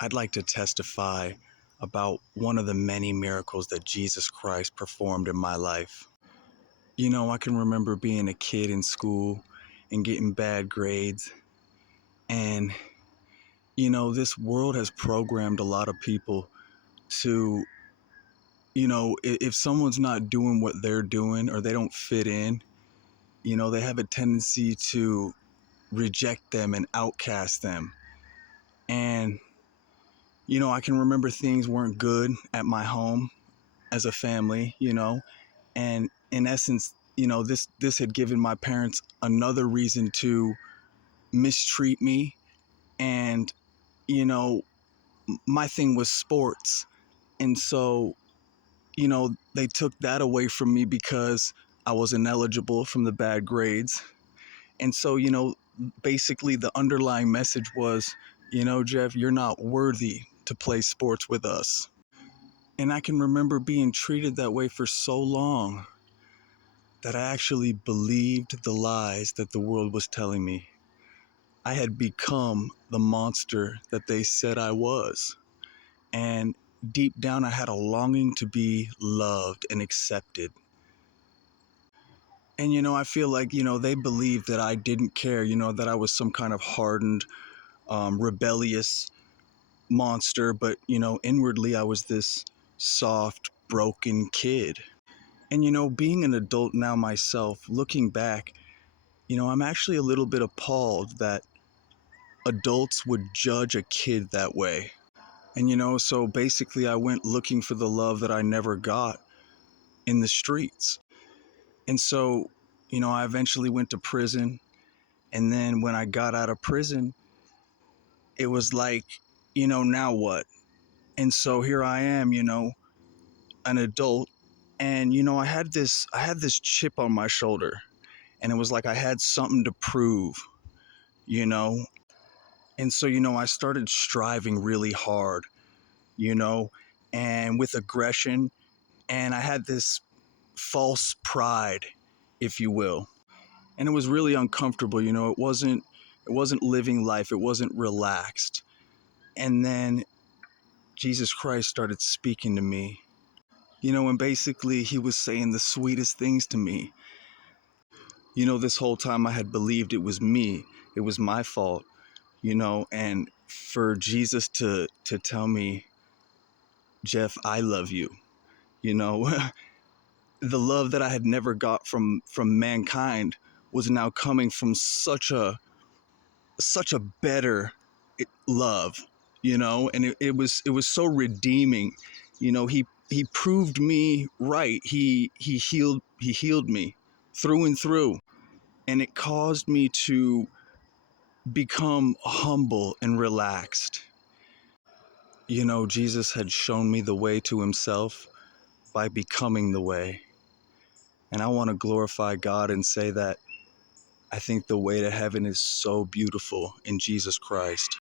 I'd like to testify about one of the many miracles that Jesus Christ performed in my life. I can remember being a kid in school and getting bad grades. And, this world has programmed a lot of people to, if someone's not doing what they're doing or they don't fit in, they have a tendency to reject them and outcast them. And, I can remember things weren't good at my home as a family, and in essence, this had given my parents another reason to mistreat me. And, you know, my thing was sports. And so, they took that away from me because I was ineligible from the bad grades. And so, basically the underlying message was, Jeff, you're not worthy to play sports with us. And I can remember being treated that way for so long that I actually believed the lies that the world was telling me. I had become the monster that they said I was. And deep down, I had a longing to be loved and accepted. And, I feel like, they believed that I didn't care, that I was some kind of hardened, rebellious monster. But, inwardly, I was this soft, broken kid. And, being an adult now myself, looking back, I'm actually a little bit appalled that adults would judge a kid that way. And, so basically I went looking for the love that I never got in the streets. And so, I eventually went to prison. And then when I got out of prison, it was like, now what? And so here I am, an adult. And, I had this chip on my shoulder. And it was like I had something to prove, you know? And so, I started striving really hard, and with aggression. And I had this false pride, if you will. And it was really uncomfortable, it wasn't living life, it wasn't relaxed. And then Jesus Christ started speaking to me, and basically he was saying the sweetest things to me. This whole time I had believed it was me, it was my fault, and for Jesus to tell me, Jeff, I love you, you know, the love that I had never got from mankind was now coming from such a better love, and it was so redeeming. He proved me right. He healed me through and through, and it caused me to become humble and relaxed. Jesus had shown me the way to himself by becoming the way. And I want to glorify God and say that I think the way to heaven is so beautiful in Jesus Christ.